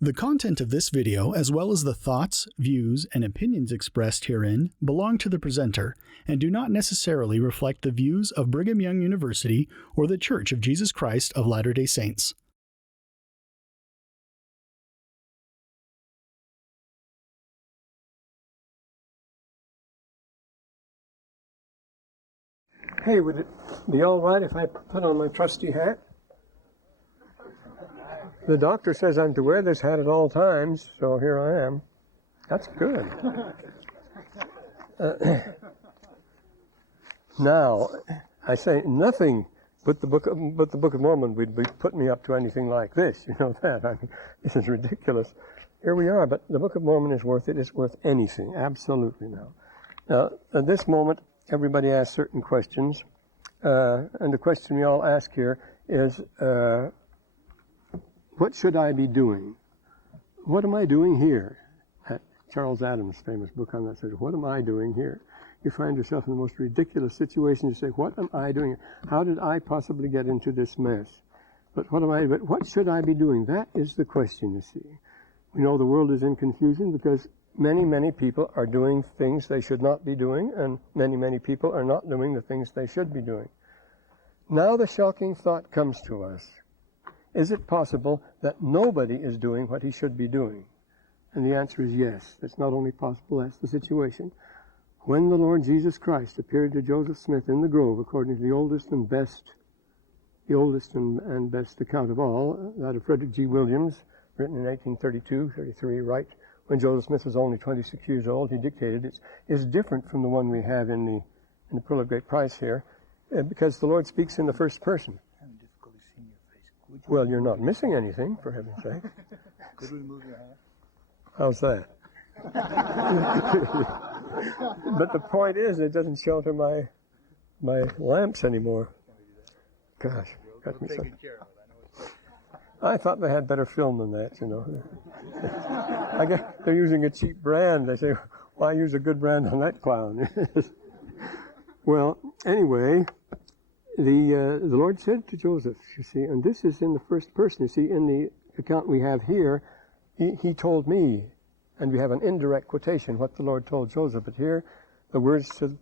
The content of this video, as well as the thoughts, views, and opinions expressed herein, belong to the presenter and do not necessarily reflect the views of Brigham Young University or the Church of Jesus Christ of Latter-day Saints. Hey, would it be all right if I put on my trusty hat? The doctor says I'm to wear this hat at all times, so here I am. That's good. Now, I say nothing but the Book of Mormon would be putting me up to anything like this. You know that. I mean, this is ridiculous. Here we are, but the Book of Mormon is worth it. It's worth anything, absolutely now. Now, at this moment, everybody asks certain questions, and the question we all ask here is, what should I be doing? What am I doing here? Charles Adams' famous book on that says, what am I doing here? You find yourself in the most ridiculous situation. You say, what am I doing? How did I possibly get into this mess? But what should I be doing? That is the question, you see. We know the world is in confusion because many people are doing things they should not be doing, and many people are not doing the things they should be doing. Now the shocking thought comes to us. Is it possible that nobody is doing what he should be doing? And the answer is yes. That's not only possible, that's the situation. When the Lord Jesus Christ appeared to Joseph Smith in the grove, according to the oldest and best account of all, that of Frederick G. Williams, written in 1832-33, right when Joseph Smith was only 26 years old, he dictated it, is different from the one we have in the Pearl of Great Price here, because the Lord speaks in the first person. Well, you're not missing anything, for heaven's sake. Could we move your hat? How's that? But the point is, it doesn't shelter my lamps anymore. Gosh, got me so. I thought they had better film than that, you know. I guess they're using a cheap brand. They say, why use a good brand on that clown? Well, anyway, the Lord said to Joseph, you see, and this is in the first person. You see, in the account we have here, he told me, and we have an indirect quotation, what the Lord told Joseph. But here, the words to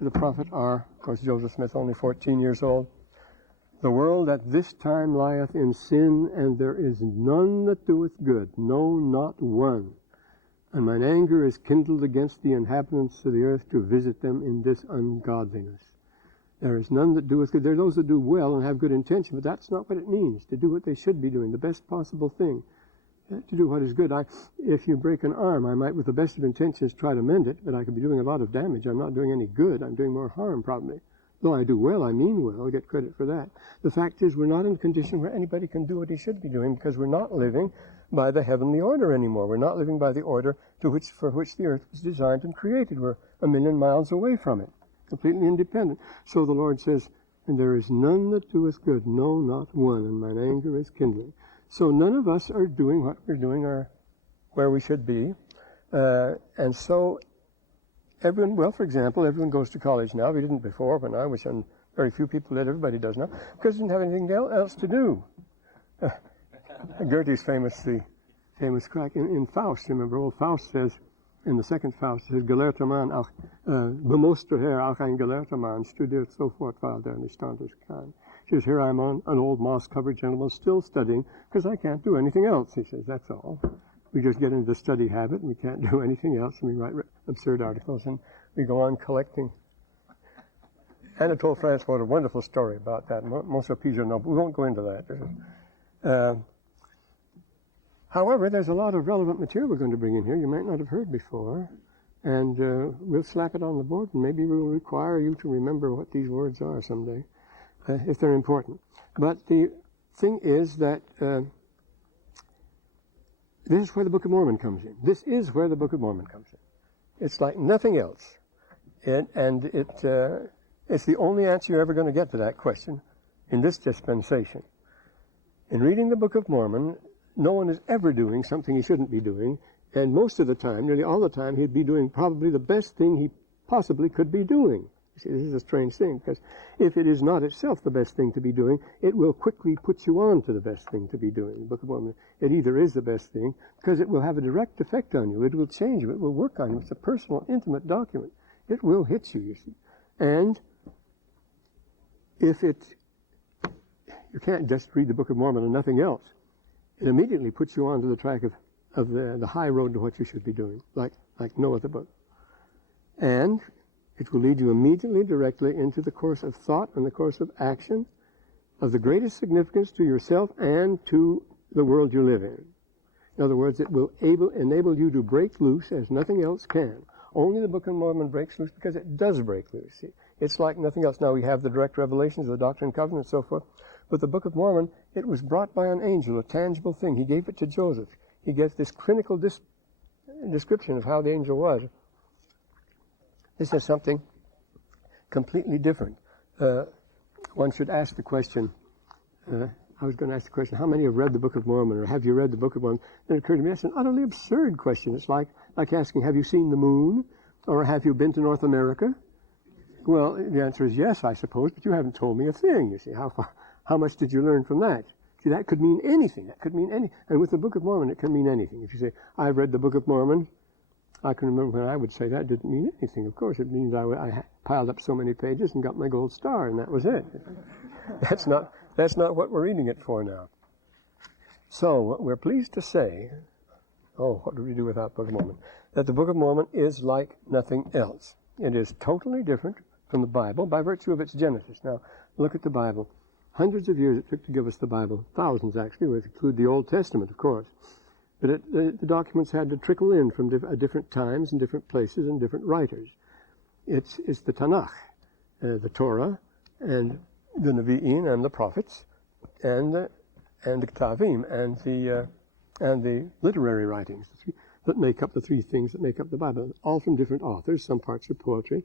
the prophet are, of course, Joseph Smith, only 14 years old. The world at this time lieth in sin, and there is none that doeth good, no, not one. And mine anger is kindled against the inhabitants of the earth to visit them in this ungodliness. There is none that doeth good. There are those that do well and have good intention, but that's not what it means, to do what they should be doing, the best possible thing. To do what is good. If you break an arm, I might, with the best of intentions, try to mend it, but I could be doing a lot of damage. I'm not doing any good. I'm doing more harm, probably. Though I do well, I mean well. I get credit for that. The fact is, we're not in a condition where anybody can do what he should be doing because we're not living by the heavenly order anymore. We're not living by the order for which the earth was designed and created. We're 1,000,000 miles away from it, completely independent. So the Lord says, and there is none that doeth good, no, not one, and mine anger is kindling. So none of us are doing what we're doing or where we should be. And so everyone, well, for example, everyone goes to college now. We didn't before when I was young. Very few people did. Everybody does now. Because they didn't have anything else to do. Goethe's famous crack in Faust, remember, old Faust says, in the second Faust, says, Gelehrter Mann, auch, bemoster Herr, auch ein gelehrter Mann, studiert sofort, weil der nicht anders kann. He says, here I'm an old moss-covered gentleman still studying because I can't do anything else. He says, that's all. We just get into the study habit and we can't do anything else. And we write absurd articles and we go on collecting. Anatole France wrote a wonderful story about that. Most of you know, but we won't go into that. However, there's a lot of relevant material we're going to bring in here you might not have heard before. And we'll slap it on the board and maybe we'll require you to remember what these words are someday. If they're important. But the thing is that this is where the Book of Mormon comes in. This is where the Book of Mormon comes in. It's like nothing else. It's the only answer you're ever going to get to that question in this dispensation. In reading the Book of Mormon, no one is ever doing something he shouldn't be doing, and most of the time, nearly all the time, he'd be doing probably the best thing he possibly could be doing. You see, this is a strange thing, because if it is not itself the best thing to be doing, it will quickly put you on to the best thing to be doing. The Book of Mormon, it either is the best thing, because it will have a direct effect on you. It will change you. It will work on you. It's a personal, intimate document. It will hit you, you see. And if you can't just read the Book of Mormon and nothing else. It immediately puts you onto the track of the high road to what you should be doing, like no other book. And it will lead you immediately, directly into the course of thought and the course of action of the greatest significance to yourself and to the world you live in. In other words, it will enable you to break loose as nothing else can. Only the Book of Mormon breaks loose because it does break loose. See? It's like nothing else. Now we have the direct revelations of the Doctrine and Covenants and so forth. But the Book of Mormon, it was brought by an angel, a tangible thing. He gave it to Joseph. He gets this clinical description of how the angel was. This is something completely different. One should ask the question, I was going to ask the question, how many have read the Book of Mormon, or have you read the Book of Mormon? And it occurred to me, that's an utterly absurd question. It's like asking, have you seen the moon, or have you been to North America? Well, the answer is yes, I suppose, but you haven't told me a thing, you see. How much did you learn from that? See, that could mean anything. That could mean anything. And with the Book of Mormon, it can mean anything. If you say, I've read the Book of Mormon, I can remember when I would say that didn't mean anything. Of course, it means I piled up so many pages and got my gold star, and that was it. That's not what we're reading it for now. So, we're pleased to say, what do we do without Book of Mormon? That the Book of Mormon is like nothing else. It is totally different from the Bible by virtue of its genesis. Now, look at the Bible. Hundreds of years it took to give us the Bible. Thousands, actually, would include the Old Testament, of course. But the documents had to trickle in from different times and different places and different writers. It's the Tanakh, the Torah, and the Nevi'im and the prophets, and the Ketuvim, and the literary writings that make up the three things that make up the Bible, all from different authors. Some parts are poetry,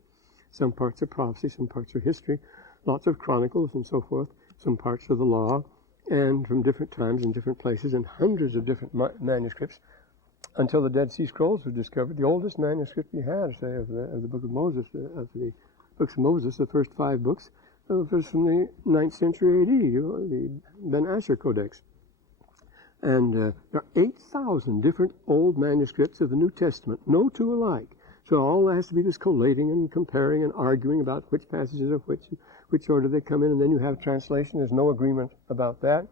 some parts are prophecy, some parts are history, lots of chronicles and so forth, some parts of the law, and from different times and different places, and hundreds of different manuscripts, until the Dead Sea Scrolls were discovered. The oldest manuscript we have, say, of the Book of Moses, of the books of Moses, the first 5 books, was from the 9th century A.D., the Ben Asher Codex. And there are 8,000 different old manuscripts of the New Testament, no two alike. So all there has to be this collating and comparing and arguing about which passages are which order they come in, and then you have translation. There's no agreement about that.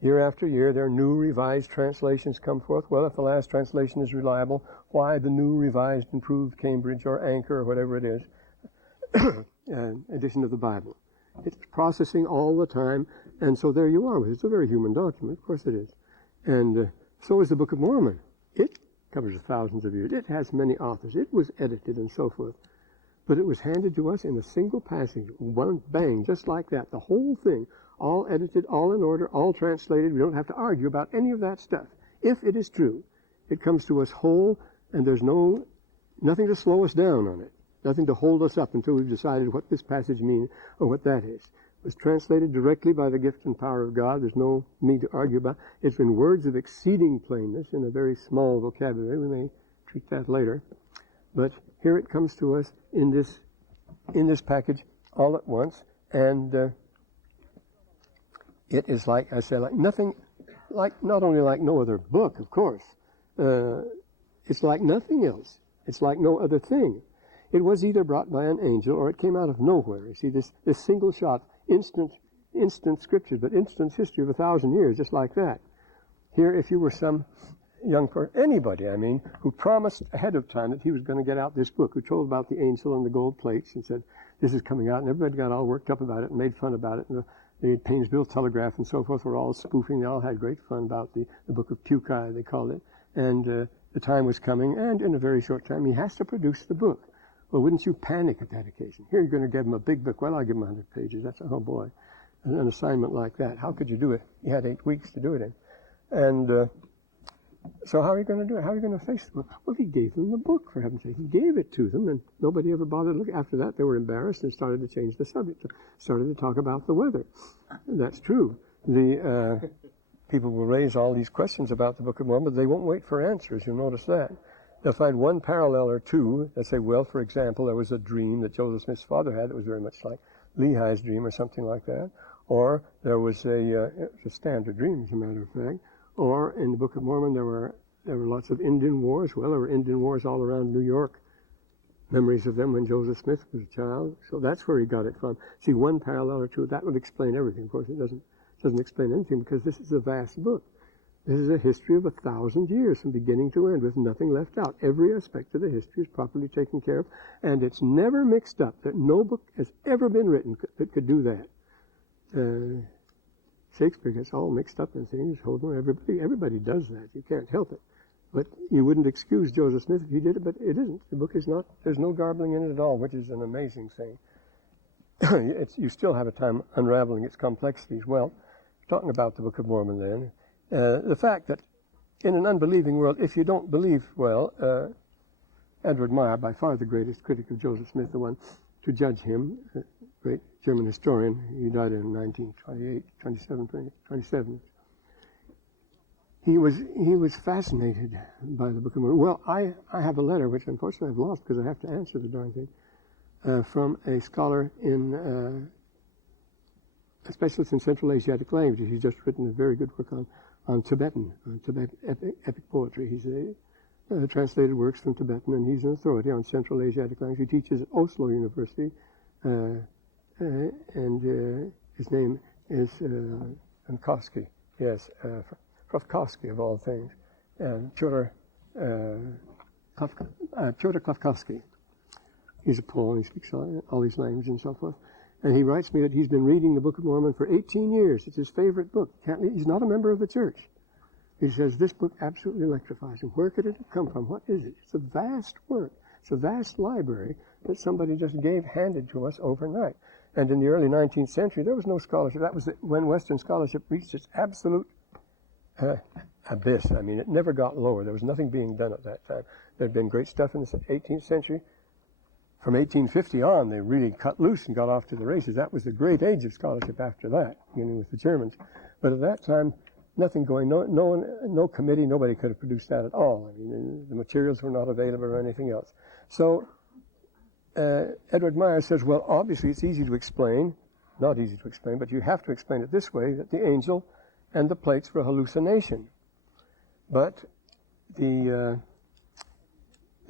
Year after year, there are new revised translations come forth. Well, if the last translation is reliable, why the new revised, improved Cambridge or Anchor or whatever it is, edition of the Bible. It's processing all the time, and so there you are. It's a very human document, of course it is. And so is the Book of Mormon. It covers thousands of years. It has many authors. It was edited and so forth. But it was handed to us in a single passage, one bang, just like that. The whole thing, all edited, all in order, all translated. We don't have to argue about any of that stuff. If it is true, it comes to us whole, and there's nothing to slow us down on it, nothing to hold us up until we've decided what this passage means or what that is. It was translated directly by the gift and power of God. There's no need to argue about it. It's in words of exceeding plainness in a very small vocabulary. We may treat that later. But here it comes to us in this package all at once, and it is like I said, like nothing, not only like no other book, of course. It's like nothing else. It's like no other thing. It was either brought by an angel or it came out of nowhere. You see, this single shot, instant scripture, but instant history of 1,000 years, just like that. Here, if you were some young person, anybody, I mean, who promised ahead of time that he was going to get out this book, who told about the angel and the gold plates and said, this is coming out, and everybody got all worked up about it and made fun about it, and the Painesville Telegraph and so forth were all spoofing. They all had great fun about the Book of Pukai, they called it, and the time was coming, and in a very short time, he has to produce the book. Well, wouldn't you panic at that occasion? Here, you're going to give him a big book. Well, I'll give him 100 pages. That's, oh boy, an assignment like that. How could you do it? You had 8 weeks to do it in. And so how are you going to do it? How are you going to face them? Well, he gave them the book, for heaven's sake. He gave it to them, and nobody ever bothered to look. After that, they were embarrassed and started to change the subject, started to talk about the weather. And that's true. People will raise all these questions about the Book of Mormon, but they won't wait for answers. You'll notice that. They'll find one parallel or two. They'll say, well, for example, there was a dream that Joseph Smith's father had that was very much like Lehi's dream or something like that. Or there was it was a standard dream, as a matter of fact. Or in the Book of Mormon, there were lots of Indian wars. Well, there were Indian wars all around New York. Memories of them when Joseph Smith was a child. So that's where he got it from. See, one parallel or two, that would explain everything. Of course, it doesn't explain anything because this is a vast book. This is a history of 1,000 years from beginning to end with nothing left out. Every aspect of the history is properly taken care of, and it's never mixed up. No book has ever been written that could do that. Shakespeare gets all mixed up in things. Everybody does that. You can't help it. But you wouldn't excuse Joseph Smith if he did it, but it isn't. The book is not, there's no garbling in it at all, which is an amazing thing. You still have a time unraveling its complexities. Well, talking about the Book of Mormon then, the fact that in an unbelieving world, if you don't believe, well, Edward Meyer, by far the greatest critic of Joseph Smith, the one to judge him, a great German historian, he died in 1927. He was fascinated by the Book of Mormon. Well, I have a letter, which unfortunately I've lost because I have to answer the darn thing, from a scholar in, a specialist in Central Asiatic languages. He's just written a very good work on Tibetan epic poetry. He's translated works from Tibetan, and he's an authority on Central Asiatic language. He teaches at Oslo University, and his name is Kafkaski. Yes, Kafkaski of all things, Pyotr Kafkaski. He's a Pole, and he speaks all these languages and so forth. And he writes me that he's been reading the Book of Mormon for 18 years. It's his favorite book. He's not a member of the church. He says, this book absolutely electrifies him. Where could it have come from? What is it? It's a vast work. It's a vast library that somebody just handed to us overnight. And in the early 19th century, there was no scholarship. That was when Western scholarship reached its absolute abyss. I mean, it never got lower. There was nothing being done at that time. There had been great stuff in the 18th century. From 1850 on, they really cut loose and got off to the races. That was the great age of scholarship after that, beginning with the Germans. But at that time, nothing going, no committee, nobody could have produced that at all. I mean, the materials were not available or anything else. So Edward Meyer says, well, obviously it's easy to explain, not easy to explain, but you have to explain it this way, that the angel and the plates were a hallucination. But the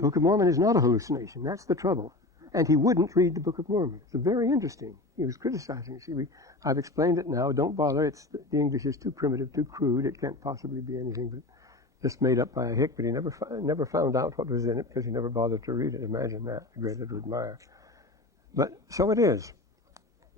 Book of Mormon is not a hallucination. That's the trouble. And he wouldn't read the Book of Mormon. It's very interesting. He was criticizing. See, I've explained it now. Don't bother. The English is too primitive, too crude. It can't possibly be anything but just made up by a hick. But he never found out what was in it because he never bothered to read it. Imagine that, the great Edward Meyer. But so it is.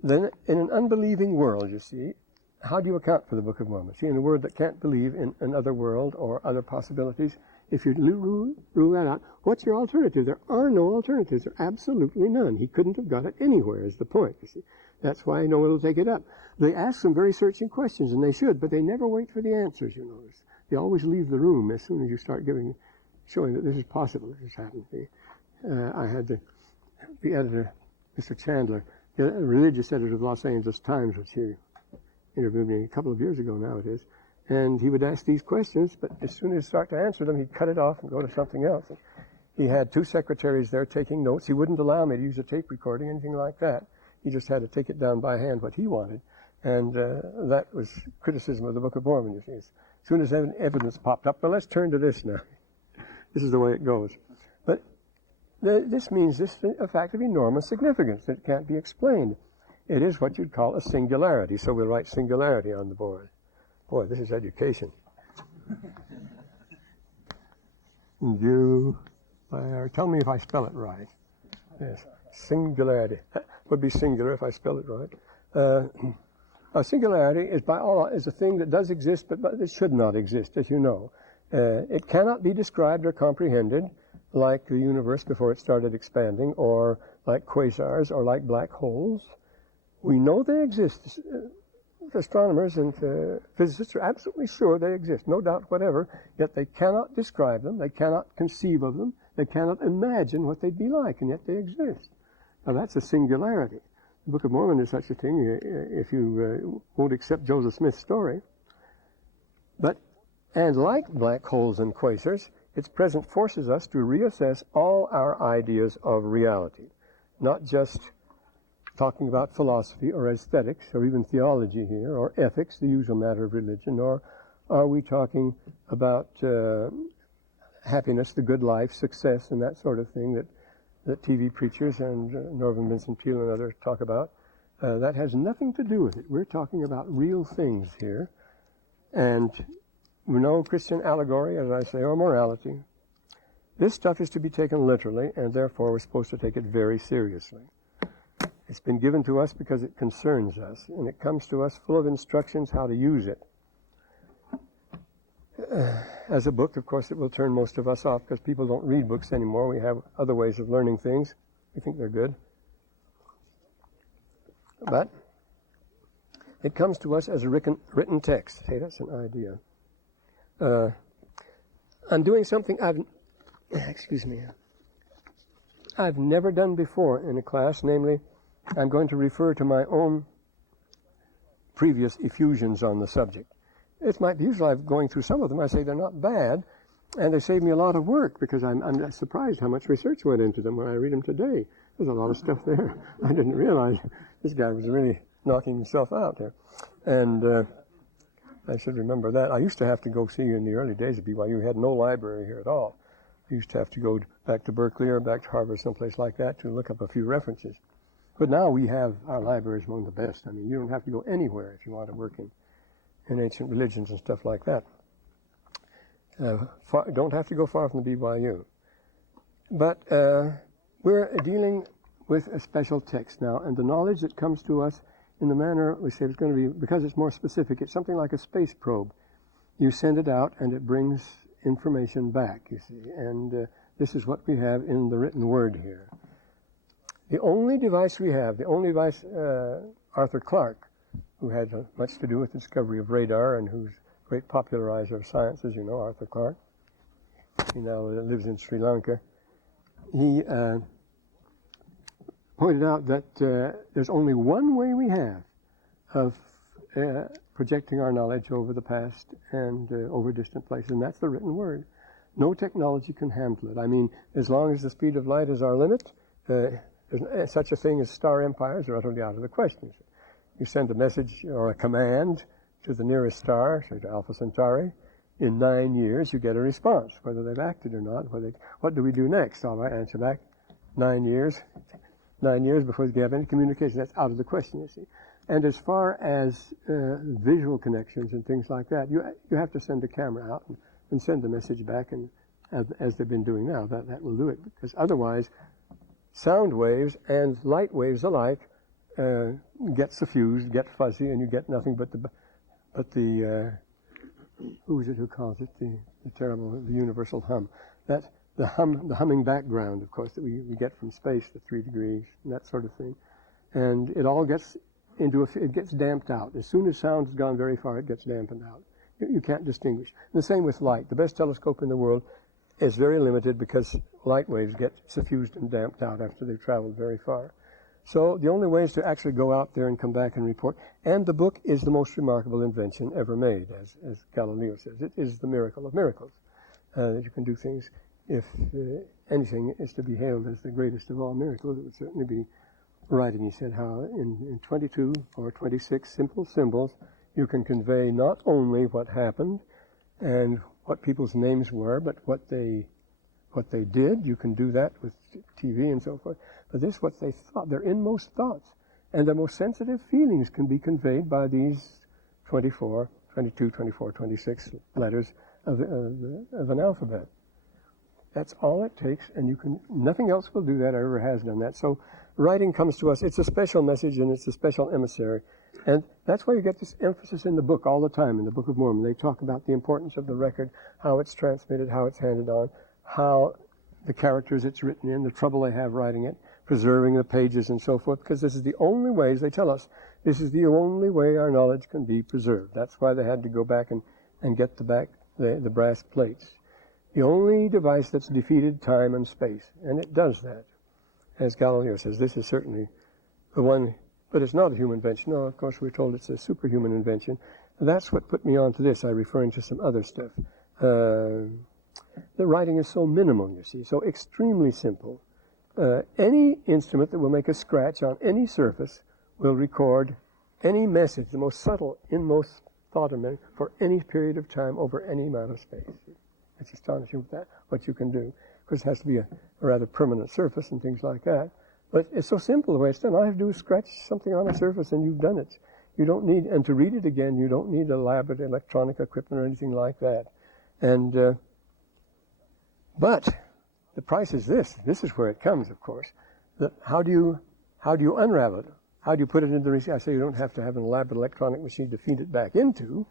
Then, in an unbelieving world, you see, how do you account for the Book of Mormon? See, in a world that can't believe in another world or other possibilities, if you rule that out, what's your alternative? There are no alternatives. There are absolutely none. He couldn't have got it anywhere is the point, you see. That's why no one will take it up. They ask some very searching questions, and they should, but they never wait for the answers, you notice. They always leave the room as soon as you start showing that this is possible, this has happened. I had the editor, Mr. Chandler, the religious editor of the Los Angeles Times, which he interviewed me a couple of years ago now it is. And he would ask these questions, but as soon as he'd start to answer them, he'd cut it off and go to something else. And he had two secretaries there taking notes. He wouldn't allow me to use a tape recording, anything like that. He just had to take it down by hand, what he wanted. And that was criticism of the Book of Mormon, you see. As soon as evidence popped up, well, let's turn to this now. This is the way it goes. But this means this is a fact of enormous significance that can't be explained. It is what you'd call a singularity, so we'll write singularity on the board. Boy, this is education. Tell me if I spell it right. Yes, singularity. Would be singular if I spell it right. A singularity is a thing that does exist, but it should not exist, as you know. It cannot be described or comprehended like the universe before it started expanding, or like quasars, or like black holes. We know they exist. Astronomers and physicists are absolutely sure they exist, no doubt whatever, yet they cannot describe them, they cannot conceive of them, they cannot imagine what they'd be like, and yet they exist. Now that's a singularity. The Book of Mormon is such a thing if you won't accept Joseph Smith's story. And like black holes and quasars, its presence forces us to reassess all our ideas of reality, not just talking about philosophy or aesthetics or even theology here, or ethics, the usual matter of religion, or are we talking about happiness, the good life, success, and that sort of thing that TV preachers and Norman Vincent Peale and others talk about. That has nothing to do with it. We're talking about real things here. And we know Christian allegory, as I say, or morality. This stuff is to be taken literally, and therefore we're supposed to take it very seriously. It's been given to us because it concerns us, and it comes to us full of instructions how to use it. As a book, of course, it will turn most of us off because people don't read books anymore. We have other ways of learning things. We think they're good. But it comes to us as a written text. Hey, that's an idea. I'm doing something I've never done before in a class, namely, I'm going to refer to my own previous effusions on the subject. It might be useful. I'm going through some of them. I say they're not bad, and they save me a lot of work because I'm surprised how much research went into them when I read them today. There's a lot of stuff there. I didn't realize this guy was really knocking himself out there. And I should remember that. I used to have to go see in the early days of BYU. We had no library here at all. I used to have to go back to Berkeley or back to Harvard, someplace like that, to look up a few references. But now we have our libraries among the best. I mean, you don't have to go anywhere if you want to work in ancient religions and stuff like that. Don't have to go far from the BYU. But we're dealing with a special text now, and the knowledge that comes to us in the manner we say it's going to be, because it's more specific, it's something like a space probe. You send it out, and it brings information back, you see. And this is what we have in the written word here. The only device we have, Arthur Clarke, who had much to do with the discovery of radar and who's a great popularizer of science, as you know, Arthur Clarke. He now lives in Sri Lanka. He pointed out that there's only one way we have of projecting our knowledge over the past and over distant places, and that's the written word. No technology can handle it. I mean, as long as the speed of light is our limit, there's such a thing as star empires are utterly out of the question. You send a message or a command to the nearest star, say to Alpha Centauri. In 9 years, you get a response, whether they've acted or not. What do we do next? All right, answer back. 9 years. 9 years before you have any communication. That's out of the question, you see. And as far as visual connections and things like that, you have to send a camera out and send the message back, and as they've been doing now, that will do it. Because otherwise, sound waves and light waves alike get suffused, get fuzzy, and you get nothing but the who is it who calls it the universal hum? That the humming background, of course, that we get from space, the 3 degrees and that sort of thing, and it all gets it gets damped out. As soon as sound has gone very far, it gets dampened out. You can't distinguish. And the same with light. The best telescope in the world is very limited because light waves get suffused and damped out after they've traveled very far. So the only way is to actually go out there and come back and report. And the book is the most remarkable invention ever made, as Galileo says. It is the miracle of miracles. That you can do things. If anything is to be hailed as the greatest of all miracles, it would certainly be writing. He said how in 22 or 26 simple symbols you can convey not only what happened and what people's names were, but what they did. You can do that with TV and so forth. But this is what they thought, their inmost thoughts. And their most sensitive feelings can be conveyed by these 22, 24, 26 letters of an alphabet. That's all it takes, and nothing else will do that or ever has done that. So writing comes to us. It's a special message, and it's a special emissary. And that's why you get this emphasis in the book all the time, in the Book of Mormon. They talk about the importance of the record, how it's transmitted, how it's handed on, how the characters it's written in, the trouble they have writing it, preserving the pages and so forth, because this is the only way, as they tell us, this is the only way our knowledge can be preserved. That's why they had to go back and get the brass plates. The only device that's defeated time and space, and it does that. As Galileo says, this is certainly the one, but it's not a human invention. No, of course, we're told it's a superhuman invention. That's what put me on to this. I'm referring to some other stuff. The writing is so minimal, you see, so extremely simple. Any instrument that will make a scratch on any surface will record any message, the most subtle, inmost thought of man, for any period of time over any amount of space. It's astonishing what you can do. Of course, it has to be a rather permanent surface and things like that. But it's so simple the way it's done. All I have to do is scratch something on a surface and you've done it. You don't need, and to read it again, you don't need elaborate electronic equipment or anything like that. And, but the price is this. This is where it comes, of course. How do you unravel it? How do you put it into the receiver? I say you don't have to have an elaborate electronic machine to feed it back into.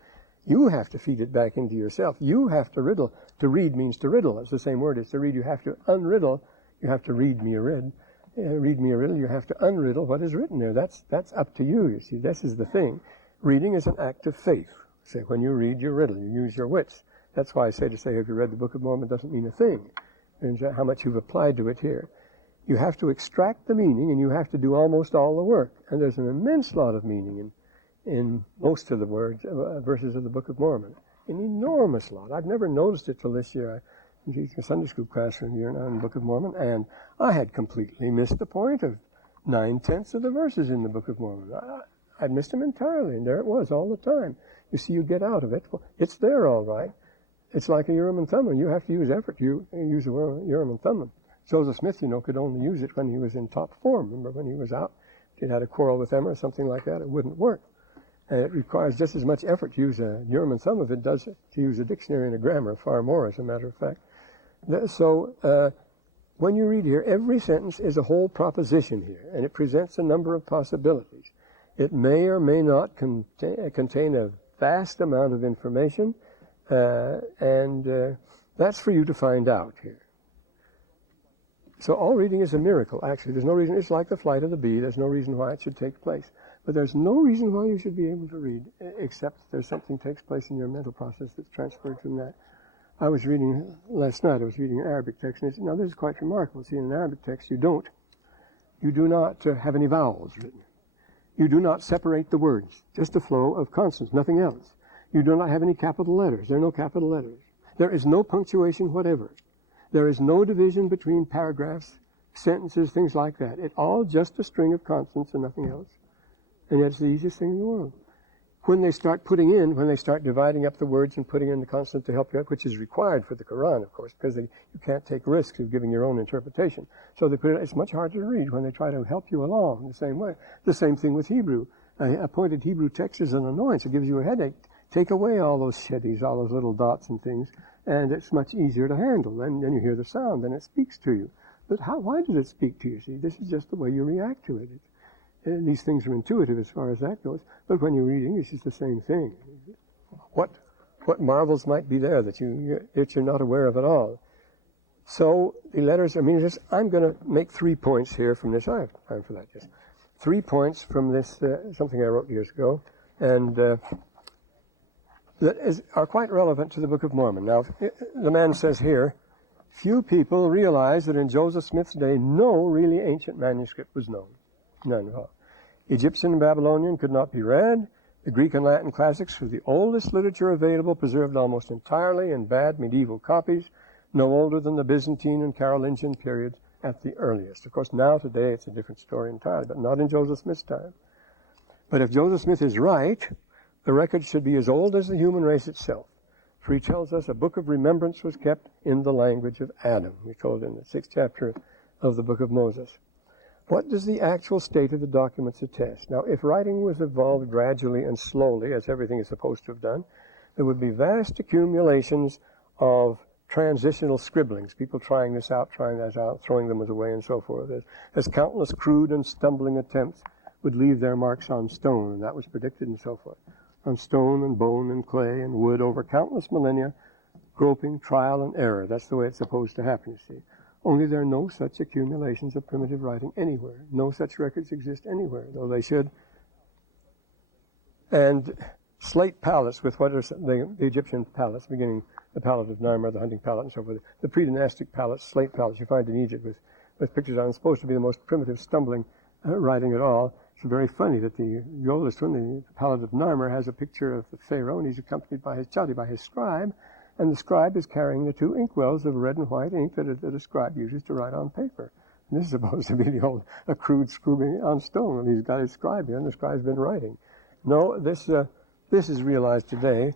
You have to feed it back into yourself. You have to riddle. To read means to riddle. It's the same word as to read. You have to unriddle. You have to read me a riddle. Read me a riddle. You have to unriddle what is written there. That's up to you. You see, this is the thing. Reading is an act of faith. Say when you read your riddle, you use your wits. That's why I say to say, have you read the Book of Mormon doesn't mean a thing. And how much you've applied to it here. You have to extract the meaning, and you have to do almost all the work. And there's an immense lot of meaning in most of the verses of the Book of Mormon. An enormous lot. I've never noticed it till this year. I teach a Sunday school class for a year now in the Book of Mormon, and I had completely missed the point of 9/10 of the verses in the Book of Mormon. I'd missed them entirely, and there it was all the time. You see, you get out of it. Well, it's there all right. It's like a Urim and Thummim. You have to use effort. You use a Urim and Thummim. Joseph Smith, could only use it when he was in top form. Remember when he was out? If he had a quarrel with them or something like that, it wouldn't work. And it requires just as much effort to use a Urim and Thummim as it does to use a dictionary and a grammar, far more, as a matter of fact. So when you read here, every sentence is a whole proposition here, and it presents a number of possibilities. It may or may not contain a vast amount of information, and that's for you to find out here. So all reading is a miracle, actually. There's no reason. It's like the flight of the bee. There's no reason why it should take place. But there's no reason why you should be able to read, except there's something takes place in your mental process that's transferred from that. I was reading, last night, I was reading an Arabic text, and I said, now this is quite remarkable. See, in an Arabic text, you do not have any vowels written. You do not separate the words, just a flow of consonants, nothing else. You do not have any capital letters. There are no capital letters. There is no punctuation whatever. There is no division between paragraphs, sentences, things like that. It's all just a string of consonants and nothing else. And yet it's the easiest thing in the world. When they start dividing up the words and putting in the consonant to help you out, which is required for the Quran, of course, because you can't take risks of giving your own interpretation. So it's much harder to read when they try to help you along in the same way. The same thing with Hebrew. A pointed Hebrew text is an annoyance. It gives you a headache. Take away all those sheddies, all those little dots and things, and it's much easier to handle. Then you hear the sound, and it speaks to you. But why does it speak to you? See, this is just the way you react to it. These things are intuitive as far as that goes. But when you're reading, it's just the same thing. What marvels might be there that you're not aware of at all? So the letters, I'm going to make 3 points here from this. I have time for that, yes. 3 points from this, something I wrote years ago, and that are quite relevant to the Book of Mormon. Now, the man says here, few people realize that in Joseph Smith's day, no really ancient manuscript was known. None at all. Egyptian and Babylonian could not be read. The Greek and Latin classics were the oldest literature available, preserved almost entirely in bad medieval copies, no older than the Byzantine and Carolingian periods at the earliest. Of course, now, today, it's a different story entirely, but not in Joseph Smith's time. But if Joseph Smith is right, the record should be as old as the human race itself. For he tells us a book of remembrance was kept in the language of Adam. We're told in the 6th chapter of the Book of Moses. What does the actual state of the documents attest? Now, if writing was evolved gradually and slowly, as everything is supposed to have done, there would be vast accumulations of transitional scribblings, people trying this out, trying that out, throwing them away, and so forth. As countless crude and stumbling attempts would leave their marks on stone, and that was predicted and so forth. On stone and bone and clay and wood over countless millennia, groping, trial, and error. That's the way it's supposed to happen, you see. Only there are no such accumulations of primitive writing anywhere. No such records exist anywhere, though they should. And slate palettes with what are the Egyptian palettes, beginning the palette of Narmer, the hunting palette, and so forth. The pre-dynastic palettes, slate palettes you find in Egypt with pictures on them, supposed to be the most primitive, stumbling writing at all. It's very funny that the oldest one, the palette of Narmer, has a picture of the pharaoh, and he's accompanied by his scribe, and the scribe is carrying the two inkwells of red and white ink that a scribe uses to write on paper. And this is supposed to be the old crude scribbling on stone. And he's got his scribe here, and the scribe's been writing. No, this is realized today.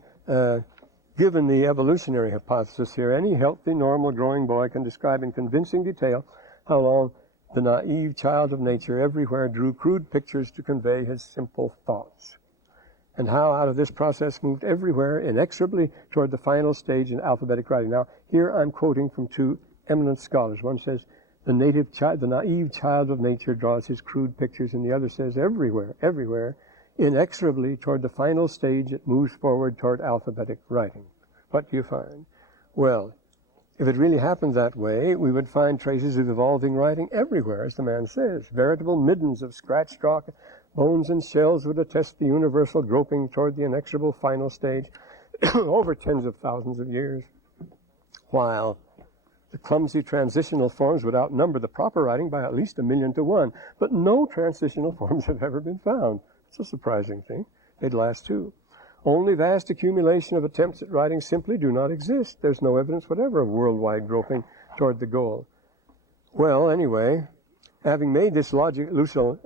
Given the evolutionary hypothesis here, any healthy, normal, growing boy can describe in convincing detail how long the naive child of nature everywhere drew crude pictures to convey his simple thoughts, and how out of this process moved everywhere inexorably toward the final stage in alphabetic writing. Now, here I'm quoting from two eminent scholars. One says, the naive child of nature draws his crude pictures, and the other says, everywhere, inexorably toward the final stage it moves forward toward alphabetic writing. What do you find? Well, if it really happened that way, we would find traces of evolving writing everywhere, as the man says. Veritable middens of scratched rock, bones and shells would attest the universal groping toward the inexorable final stage over tens of thousands of years, while the clumsy transitional forms would outnumber the proper writing by at least 1,000,000 to 1. But no transitional forms have ever been found. It's a surprising thing. They'd last too. Only vast accumulation of attempts at writing simply do not exist. There's no evidence whatever of worldwide groping toward the goal. Well, anyway, having made this lucid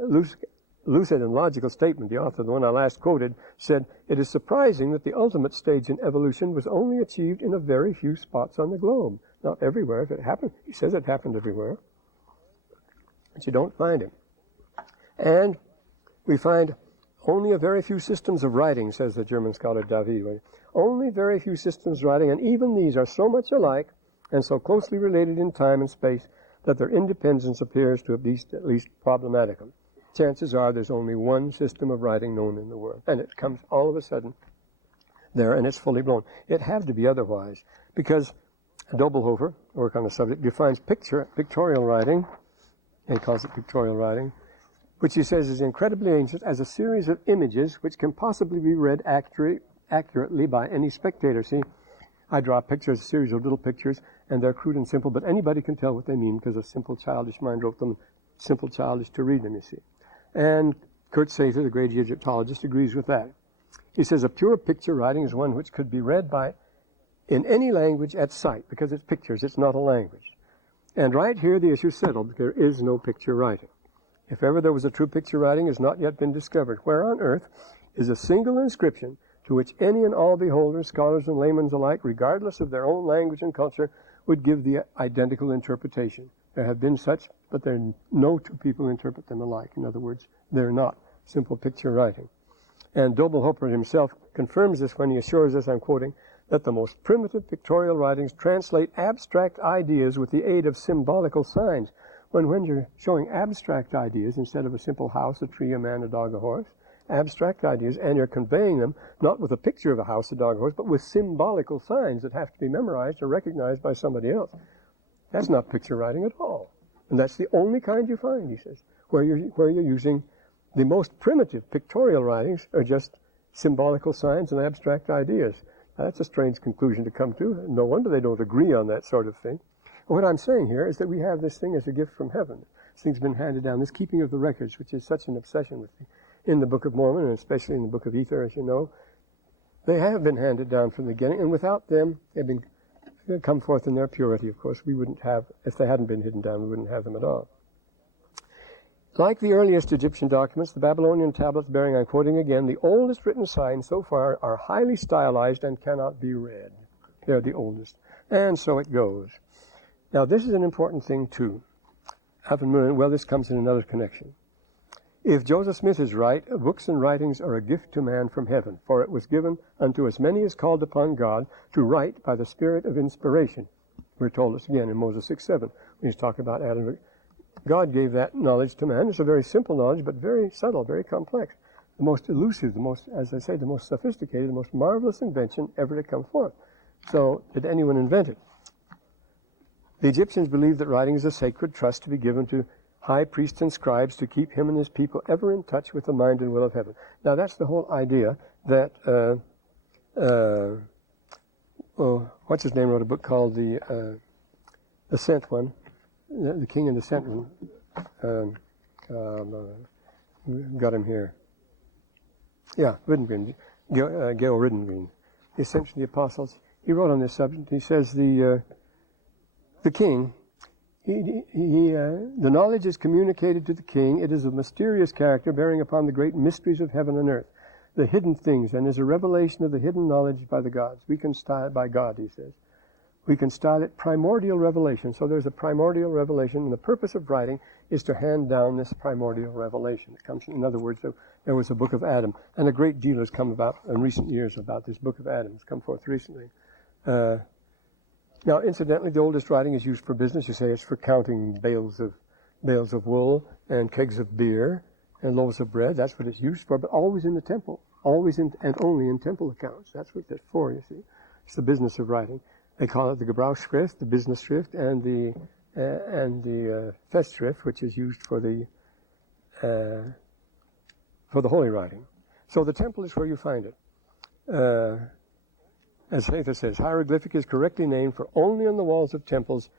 and logical statement, the author, the one I last quoted, said, "It is surprising that the ultimate stage in evolution was only achieved in a very few spots on the globe." Not everywhere. If it happened, he says it happened everywhere, but you don't find it. And we find only a very few systems of writing, says the German scholar David. Only very few systems of writing, and even these are so much alike and so closely related in time and space that their independence appears to at least problematical. Chances are there's only one system of writing known in the world, and it comes all of a sudden there, and it's fully blown. It had to be otherwise, because Doppelhofer, work on the subject, defines pictorial writing, and he calls it pictorial writing, which he says is incredibly ancient, as a series of images which can possibly be read accurately by any spectator. See, I draw pictures, a series of little pictures, and they're crude and simple, but anybody can tell what they mean because a simple childish mind wrote them, simple childish to read them, you see. And Kurt Sather, the great Egyptologist, agrees with that. He says a pure picture writing is one which could be read in any language at sight, because it's pictures, it's not a language. And right here the issue is settled. There is no picture writing. If ever there was a true picture writing, has not yet been discovered. Where on earth is a single inscription to which any and all beholders, scholars and laymen alike, regardless of their own language and culture, would give the identical interpretation? There have been such, but no two people interpret them alike. In other words, they're not simple picture writing. And Doppelhofer himself confirms this when he assures us, I'm quoting, that the most primitive pictorial writings translate abstract ideas with the aid of symbolical signs. When you're showing abstract ideas instead of a simple house, a tree, a man, a dog, a horse, abstract ideas, and you're conveying them not with a picture of a house, a dog, a horse, but with symbolical signs that have to be memorized or recognized by somebody else. That's not picture writing at all. And that's the only kind you find, he says, where you're using the most primitive pictorial writings are just symbolical signs and abstract ideas. Now, that's a strange conclusion to come to. No wonder they don't agree on that sort of thing. What I'm saying here is that we have this thing as a gift from heaven. This thing's been handed down, this keeping of the records, which is such an obsession with me. In the Book of Mormon, and especially in the Book of Ether, as you know, they have been handed down from the beginning, and without them, they've been come forth in their purity. Of course, we wouldn't have, if they hadn't been hidden down, we wouldn't have them at all. Like the earliest Egyptian documents, the Babylonian tablets bearing, I'm quoting again, the oldest written signs so far are highly stylized and cannot be read. They're the oldest. And so it goes. Now, this is an important thing, too. Well, this comes in another connection. If Joseph Smith is right, books and writings are a gift to man from heaven, for it was given unto as many as called upon God to write by the spirit of inspiration. We're told this again in Moses 6:7, when he's talking about Adam. God gave that knowledge to man. It's a very simple knowledge, but very subtle, very complex. The most elusive, the most, as I say, the most sophisticated, the most marvelous invention ever to come forth. So, did anyone invent it? The Egyptians believed that writing is a sacred trust to be given to high priests and scribes to keep him and his people ever in touch with the mind and will of heaven. Now, that's the whole idea that, what's his name wrote a book called The Sent One, The King and the Sent One. Got him here. Yeah, Riddengreen, Gail Riddengreen. The Ascension of the Apostles. He wrote on this subject. He says the king, the knowledge is communicated to the king. It is of mysterious character, bearing upon the great mysteries of heaven and earth, the hidden things, and is a revelation of the hidden knowledge by the gods. We can style it by God, he says. We can style it primordial revelation. So there's a primordial revelation, and the purpose of writing is to hand down this primordial revelation. It comes, in other words, there was a Book of Adam, and a great deal has come about in recent years about this Book of Adam. It's come forth recently. Now, incidentally, the oldest writing is used for business. You say it's for counting bales of wool and kegs of beer and loaves of bread. That's what it's used for, but always in the temple, and only in temple accounts. That's what it's for, you see. It's the business of writing. They call it the Gebrauchsschrift, the business schrift, and the Festschrift, which is used for the holy writing. So the temple is where you find it. As Hatha says, hieroglyphic is correctly named, for only on the walls of temples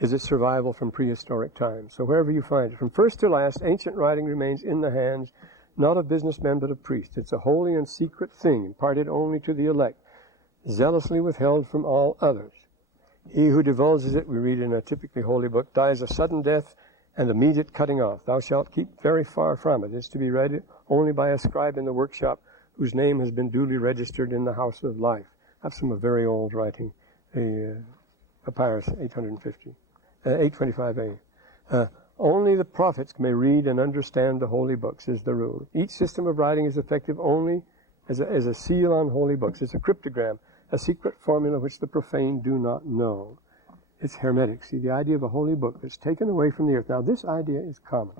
is its survival from prehistoric times. So wherever you find it, from first to last, ancient writing remains in the hands, not of businessmen, but of priests. It's a holy and secret thing, imparted only to the elect, zealously withheld from all others. He who divulges it, we read in a typically holy book, dies a sudden death and immediate cutting off. Thou shalt keep very far from it. It is to be read only by a scribe in the workshop, whose name has been duly registered in the house of life. That's from a very old writing, Papyrus 825a. Only the prophets may read and understand the holy books, is the rule. Each system of writing is effective only as a seal on holy books. It's a cryptogram, a secret formula which the profane do not know. It's hermetic. See, the idea of a holy book that's taken away from the earth. Now, this idea is common.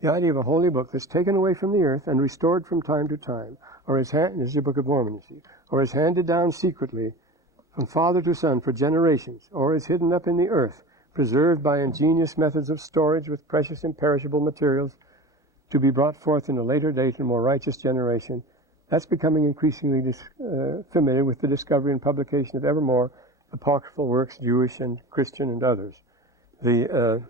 The idea of a holy book that's taken away from the earth and restored from time to time, or this is the Book of Mormon, you see, or is handed down secretly from father to son for generations, or is hidden up in the earth, preserved by ingenious methods of storage with precious imperishable materials, to be brought forth in a later date in a more righteous generation. That's becoming increasingly familiar with the discovery and publication of ever more apocryphal works, Jewish and Christian and others. This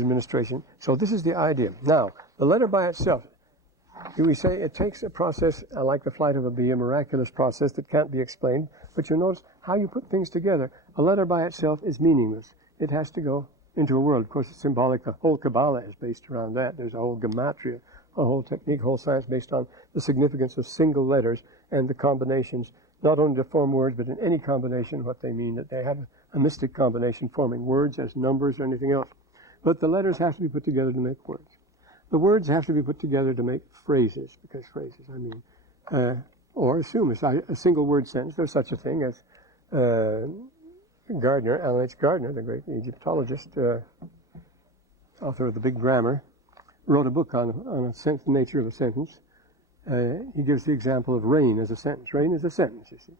administration. So this is the idea. Now, the letter by itself, we say it takes a process, like the flight of a bee, a miraculous process that can't be explained, but you notice how you put things together. A letter by itself is meaningless. It has to go into a world. Of course, it's symbolic. The whole Kabbalah is based around that. There's a whole gematria, a whole technique, whole science based on the significance of single letters and the combinations, not only to form words, but in any combination, what they mean, that they have a mystic combination forming words as numbers or anything else. But the letters have to be put together to make words. The words have to be put together to make phrases, because phrases, or assume a single word sentence. There's such a thing as Gardner, Alan H. Gardner, the great Egyptologist, author of the Big Grammar, wrote a book on the nature of a sentence. He gives the example of rain as a sentence. Rain is a sentence, you see.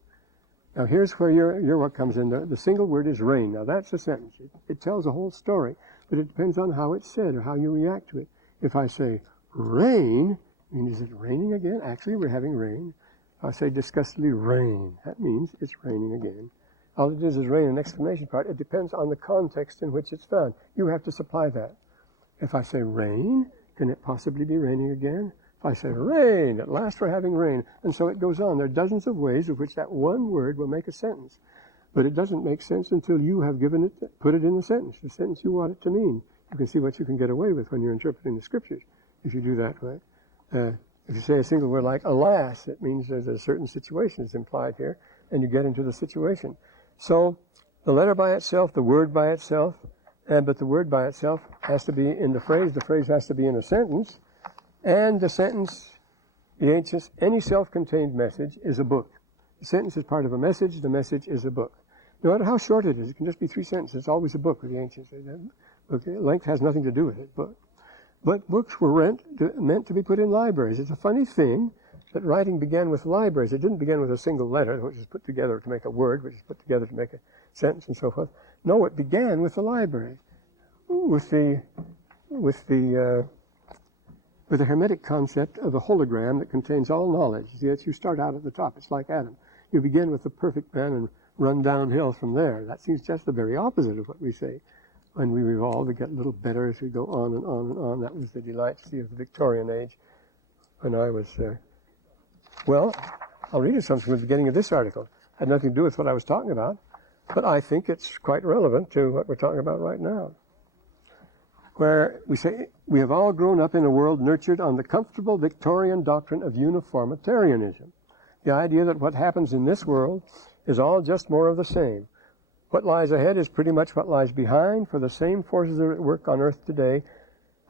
Now here's where your what comes in. The single word is rain. Now that's a sentence. It tells a whole story, but it depends on how it's said or how you react to it. If I say rain, is it raining again? Actually, we're having rain. If I say disgustedly rain, that means it's raining again. All it is rain, an exclamation point. It depends on the context in which it's found. You have to supply that. If I say rain, can it possibly be raining again? If I say rain, at last we're having rain. And so it goes on. There are dozens of ways of which that one word will make a sentence. But it doesn't make sense until you have put it in the sentence you want it to mean. You can see what you can get away with when you're interpreting the scriptures, if you do that right. If you say a single word like alas, it means there's a certain situation is implied here, and you get into the situation. So the letter by itself, the word by itself, but the word by itself has to be in the phrase has to be in a sentence, and the sentence, the ancients, any self-contained message is a book. The sentence is part of a message, the message is a book. No matter how short it is, it can just be 3 sentences. It's always a book with the ancients. Length has nothing to do with it. But books were meant to be put in libraries. It's a funny thing that writing began with libraries. It didn't begin with a single letter, which is put together to make a word, which is put together to make a sentence and so forth. No, it began with the library, with the hermetic concept of a hologram that contains all knowledge. You start out at the top. It's like Adam. You begin with the perfect man and run downhill from there. That seems just the very opposite of what we say. When we evolve, we get a little better as we go on and on and on. That was the delight, of the Victorian age. when I was, well, I'll read you something from the beginning of this article. Had nothing to do with what I was talking about, but I think it's quite relevant to what we're talking about right now. Where we say, we have all grown up in a world nurtured on the comfortable Victorian doctrine of uniformitarianism. The idea that what happens in this world is all just more of the same. What lies ahead is pretty much what lies behind, for the same forces are at work on earth today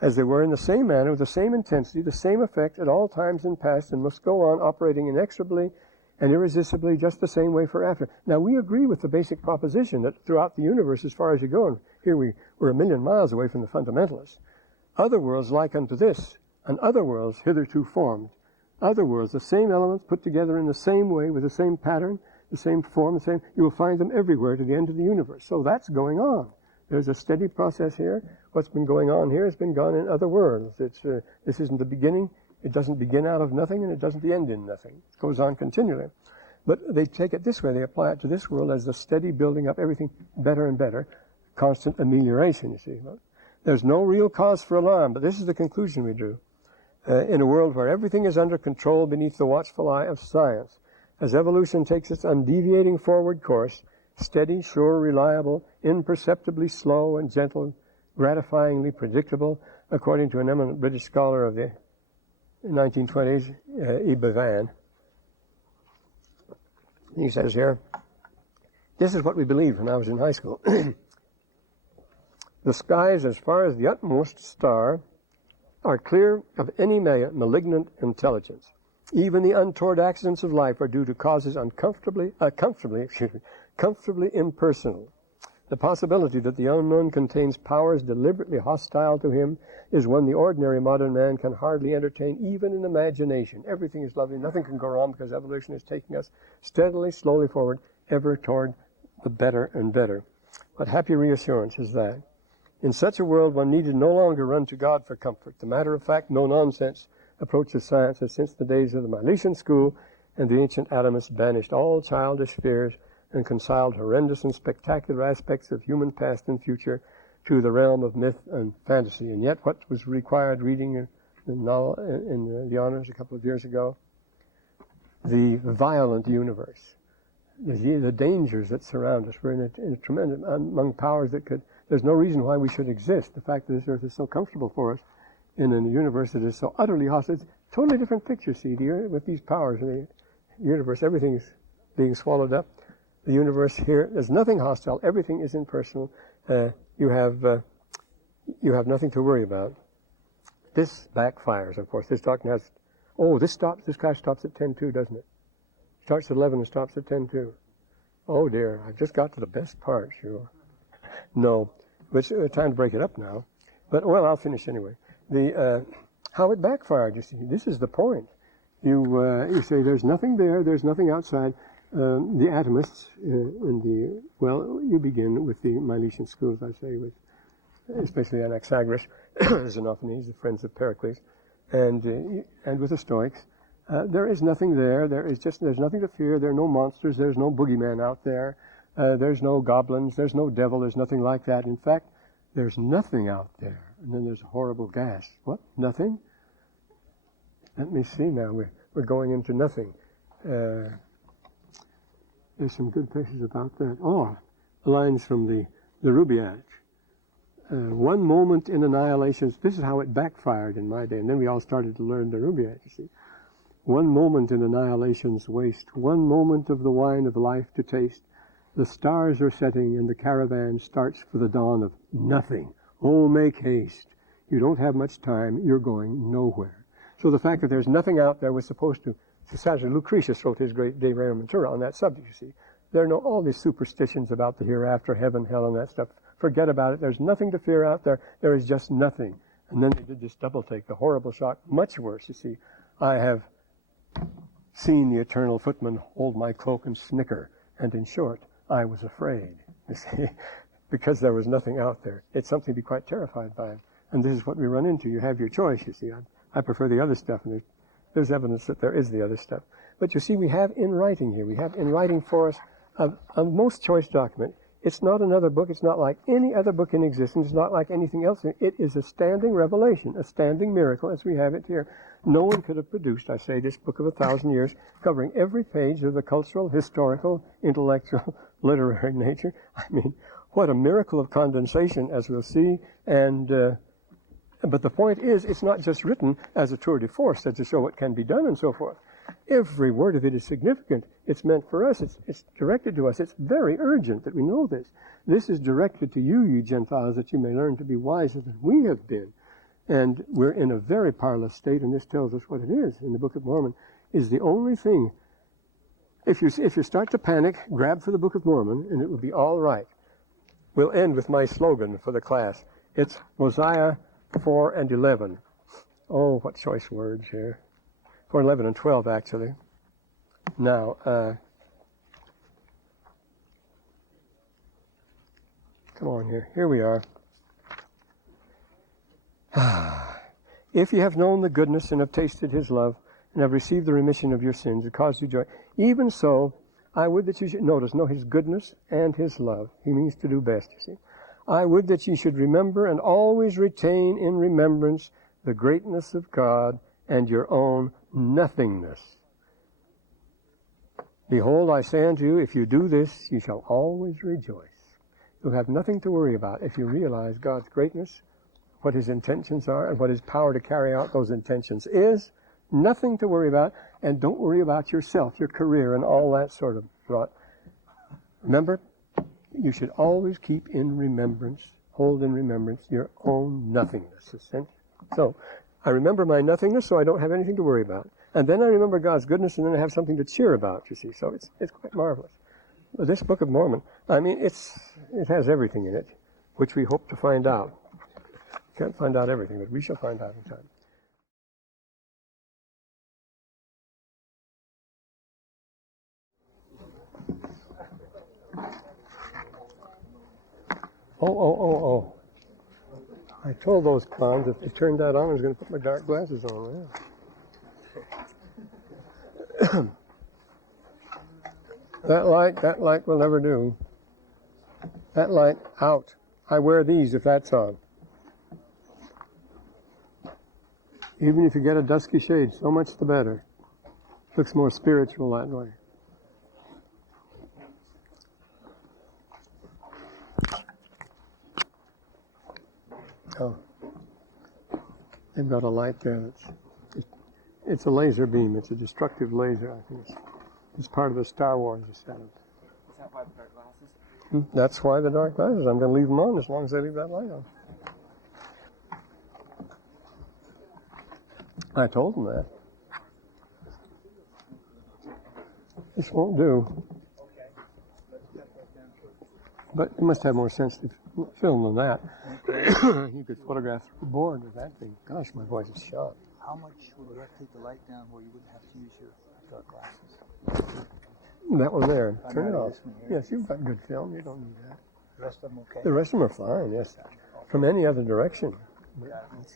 as they were in the same manner, with the same intensity, the same effect at all times in past, and must go on operating inexorably and irresistibly just the same way forever. Now, we agree with the basic proposition that throughout the universe, as far as you go, and here we're a million miles away from the fundamentalists, other worlds like unto this, and other worlds hitherto formed, other worlds, the same elements put together in the same way, with the same pattern, the same form, the same, you will find them everywhere to the end of the universe. So that's going on. There's a steady process here. What's been going on here has been gone in other worlds. This isn't the beginning. It doesn't begin out of nothing, and it doesn't end in nothing. It goes on continually. But they take it this way. They apply it to this world as the steady building up, everything better and better, constant amelioration, you see. There's no real cause for alarm, but this is the conclusion we drew. In a world where everything is under control beneath the watchful eye of science, as evolution takes its undeviating forward course, steady, sure, reliable, imperceptibly slow and gentle, gratifyingly predictable, according to an eminent British scholar of the 1920s, E. Bevan. He says here, this is what we believed when I was in high school. The skies, as far as the utmost star, are clear of any malignant intelligence. Even the untoward accidents of life are due to causes comfortably impersonal. The possibility that the unknown contains powers deliberately hostile to him is one the ordinary modern man can hardly entertain, even in imagination. Everything is lovely. Nothing can go wrong because evolution is taking us steadily, slowly forward, ever toward the better and better. What happy reassurance is that? In such a world, one needed no longer run to God for comfort. The matter-of-fact, no-nonsense approach of science has, since the days of the Milesian school and the ancient atomists, banished all childish fears and reconciled horrendous and spectacular aspects of human past and future to the realm of myth and fantasy. And yet what was required reading the novel in the honors a couple of years ago? The violent universe, the dangers that surround us. We're in a tremendous, among powers that could, there's no reason why we should exist. The fact that this earth is so comfortable for us in a universe that is so utterly hostile. It's a totally different picture, see, with these powers in the universe. Everything's being swallowed up. The universe here, there's nothing hostile. Everything is impersonal. You have nothing to worry about. This backfires, of course. This doctrine has, this class stops at 10:2, doesn't it? Starts at 11 and stops at 10:2. Oh dear, I just got to the best part, sure. No, but it's time to break it up now. But, well, I'll finish anyway. How it backfired, you see. This is the point. You say there's nothing there, there's nothing outside. The atomists you begin with the Milesian schools, I say, with especially Anaxagoras, Xenophanes, the friends of Pericles, and with the Stoics. There is nothing there. There's nothing to fear. There are no monsters. There's no boogeyman out there. There's no goblins. There's no devil. There's nothing like that. In fact, there's nothing out there. And then there's a horrible gas. What? Nothing? Let me see now. We're going into nothing. There's some good places about that. Oh, lines from the Rubaiyat. One moment in annihilation. This is how it backfired in my day. And then we all started to learn the Rubaiyat, you see. One moment in annihilation's waste. One moment of the wine of life to taste. The stars are setting and the caravan starts for the dawn of nothing. Oh, make haste. You don't have much time. You're going nowhere. So the fact that there's nothing out there was supposed to satisfy. Lucretius wrote his great De Rerum Natura on that subject, you see. There are all these superstitions about the hereafter, heaven, hell, and that stuff. Forget about it. There's nothing to fear out there. There is just nothing. And then they did this double take, the horrible shock. Much worse, you see. I have seen the eternal footman hold my cloak and snicker. And in short, I was afraid, you see, because there was nothing out there. It's something to be quite terrified by. And this is what we run into. You have your choice, you see. I prefer the other stuff, and there's evidence that there is the other stuff. But you see, we have in writing here, we have in writing for us a most choice document. It's not another book. It's not like any other book in existence. It's not like anything else. It is a standing revelation, a standing miracle as we have it here. No one could have produced, I say, this book of 1,000 years, covering every page of the cultural, historical, intellectual, literary nature. I mean, what a miracle of condensation, as we'll see. But the point is, it's not just written as a tour de force, to show what can be done and so forth. Every word of it is significant. It's meant for us. It's directed to us. It's very urgent that we know this. This is directed to you, you Gentiles, that you may learn to be wiser than we have been. And we're in a very powerless state, and this tells us what it is. In the Book of Mormon is the only thing. If you start to panic, grab for the Book of Mormon, and it will be all right. We'll end with my slogan for the class. It's Mosiah 4 and 11. Oh, what choice words here. 4, 11, and 12, actually. Now, come on here. Here we are. If you have known the goodness and have tasted his love and have received the remission of your sins, it causes you joy. Even so, I would that you should know his goodness and his love. He means to do best, you see. I would that you should remember and always retain in remembrance the greatness of God and your own nothingness. Behold, I say unto you, if you do this, you shall always rejoice. You'll have nothing to worry about if you realize God's greatness, what his intentions are, and what his power to carry out those intentions is. Nothing to worry about, and don't worry about yourself, your career, and all that sort of rot. Remember, you should always keep in remembrance, hold in remembrance your own nothingness. So, I remember my nothingness, so I don't have anything to worry about. And then I remember God's goodness, and then I have something to cheer about, you see. So it's quite marvelous. This Book of Mormon, I mean, it has everything in it, which we hope to find out. Can't find out everything, but we shall find out in time. Oh. I told those clowns if they turned that on, I was going to put my dark glasses on. Yeah. That light will never do. That light, out. I wear these if that's on. Even if you get a dusky shade, so much the better. Looks more spiritual that way. Oh, they've got a light there. It's a laser beam. It's a destructive laser. I think it's part of the Star Wars setup. Is that why the dark glasses? That's why the dark glasses. I'm going to leave them on as long as they leave that light on. I told them that. This won't do. But you must have more sensitive film than that. You could photograph the board with that thing. Gosh, my voice is shot. How much would you have to take the light down where you wouldn't have to use your dark glasses? That one there. Turn it off. This one here. Yes, you've got good film. You don't need that. The rest of them okay? The rest of them are fine, yes. From any other direction.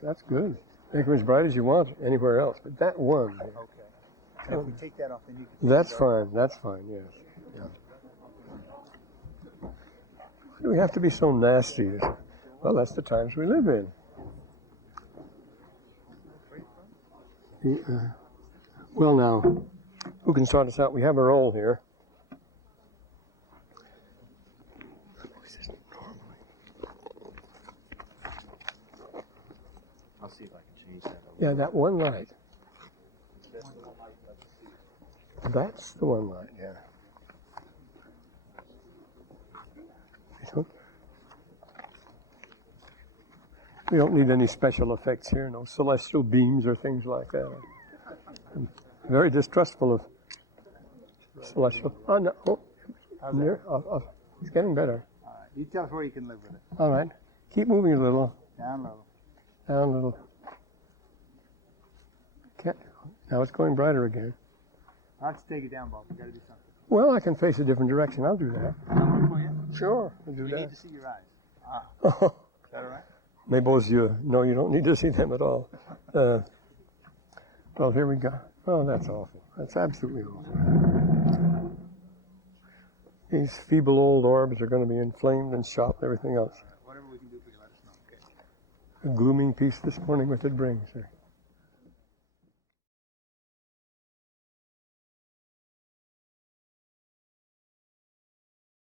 That's good. Make them as bright as you want anywhere else. But that one. Okay. And if we take that off, then you can... That's fine. That's fine, yes. Yeah. Why do we have to be so nasty? Well, that's the times we live in. Well, now, who can sort us out? We have a roll here. I'll see if I can change that. Yeah, that one light. That's the one light, yeah. We don't need any special effects here, no celestial beams or things like that. I'm very distrustful of celestial. Oh, no. Oh, it's getting better. All right. You tell us where you can live with it. All right. Keep moving a little. Down low. Down a little. Okay. Now it's going brighter again. I'll have to take it down, Bob. We've got to do something. Well, I can face a different direction. I'll do that. Can I work for you? Sure, I'll do We that. need to see your eyes. Oh, Is that all right? mes beaux yeux. No, you don't need to see them at all. Well, here we go. Oh, that's awful. That's absolutely awful. These feeble old orbs are going to be inflamed and shot and everything else. Whatever we can do for you, let us know. Okay. A glooming peace this morning with it brings.